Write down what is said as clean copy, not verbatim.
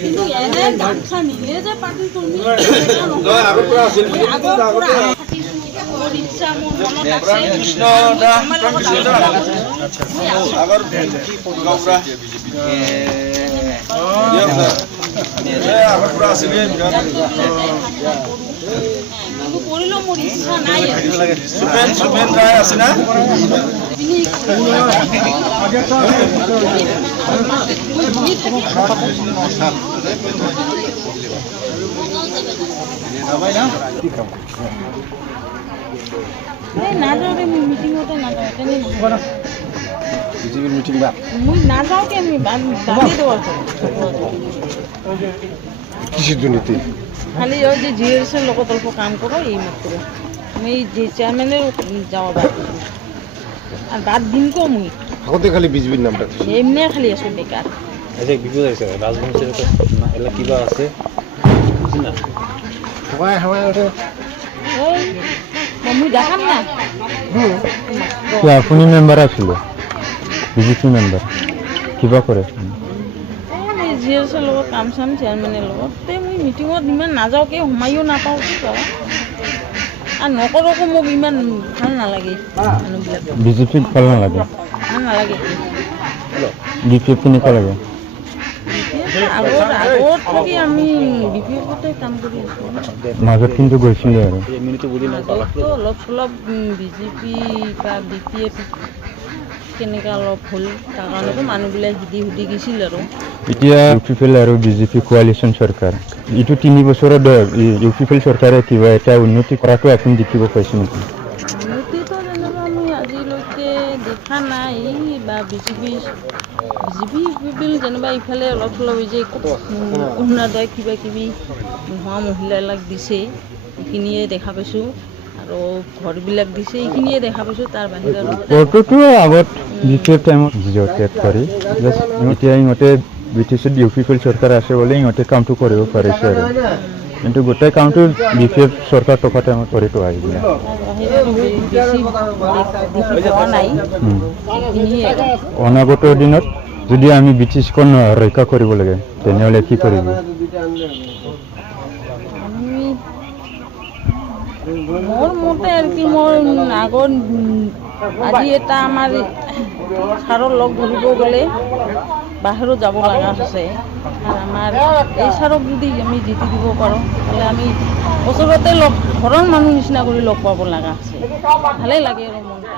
কিন্তু এনে গামছা মিলে যে পাৰ্টিৰ কৰ্মী ইচ্ছা মোৰ মনত আছে কৃষ্ণ দা আগৰ আগৰ পৰা আছিল কৰিলো মোৰ ইচ্ছা নাই সুপেন ৰায় আছে না নাযাওঁ মিটিঙতে নাযাওঁ তেনে বিজেপিৰ মিটিং বা মই নাযাওঁ কে আমি বান্ধি দেওয়া কিসের দুর্নীতি খালি ওই যে জিএসের লগত অল্প কাম করো এই মাত্র আমি যে চেয়ারম্যানের যাওয়া বাদ আর বাদ দিন কো মুই আগতে খালি বিজেপির নামটা এমনি খালি আছে বেকার আচ্ছা বিপদ আছে রাজবংশের তো এলা কিবা আছে বুঝিনা হাওয়া হাওয়া ওটা ওই মুই দেখাম না কি আপনি মেম্বার আছিল বিজেপি মেম্বার কিবা করে জিএসের লগত কাম চাম চেয়ারম্যানের লগত তে মুই মিটিঙত ইমান নাযাওঁ কে সোমাইও নাপাওঁ কি কৰা আৰ নকৰকো মোক ইমান ভাল নালাগে মানুহবিলাক বিজেপি ভাল নালাগে বিজেপি কেনেকুৱা লাগে আগত থাকি আমি বিপিএফতে কাম কৰি আছোঁ মাজত কিন্তু গৈছিলে আৰু অলপ চলপ বিজেপি বা বিপিএফ কেনেকৈ অলপ হ'ল তাৰ কাৰণেতো মানুহবিলাক সুধি গৈছিল আৰু এতিয়া ইউপিপিএল আৰু বিজেপি কোৱালিশ্যন চৰকাৰ এইটো 3 বছৰত ইউপিপিএল চৰকাৰে কিবা এটা উন্নতি কৰাটো আপুনি দেখিব পাইছে নেকি উন্নতিটো যেনিবা আমি আজিলৈকে দেখা নাই বা বিজেপি ইউপিপিএল যেনিবা ইফালে অলপ চলপ যে অৰুণোদয় কিবা কিবি নোহোৱা মহিলাবিলাক দিছে এইখিনিয়ে দেখা পাইছোঁ আৰু ঘৰবিলাক দিছে এইখিনিয়ে দেখা পাইছোঁ তাৰ বাহিৰে ফটোটো আগত বিপিএফ টাইমত টেক কৰি এতিয়া ইহঁতে ব্ৰিটিছত ইউপিপিএল চৰকাৰ আছে বুলি ইহঁতে কামটো কৰিব পাৰিছে আৰু কিন্তু গোটেই কামটো বিপিএফ চৰকাৰ থকা টাইমত কৰি থোৱা আহিছিলে অনাগত দিনত যদি আমি ব্ৰিটিছখন ৰক্ষা কৰিব লাগে তেনেহ'লে কি কৰিব মোৰ মতে আৰু কি মই আগত আজি এটা আমাৰ ছাৰক লগ ধৰিব গ'লে বাহিৰত যাব লগা হৈছে আৰু আমাৰ এই ছাৰক যদি আমি জিতি দিব পাৰোঁ তাহলে আমি বছৰতে ঘৰৰ মানুহ নিচিনা কৰি লগ পাব লগা আছে ভালেই লাগে আৰু মনটা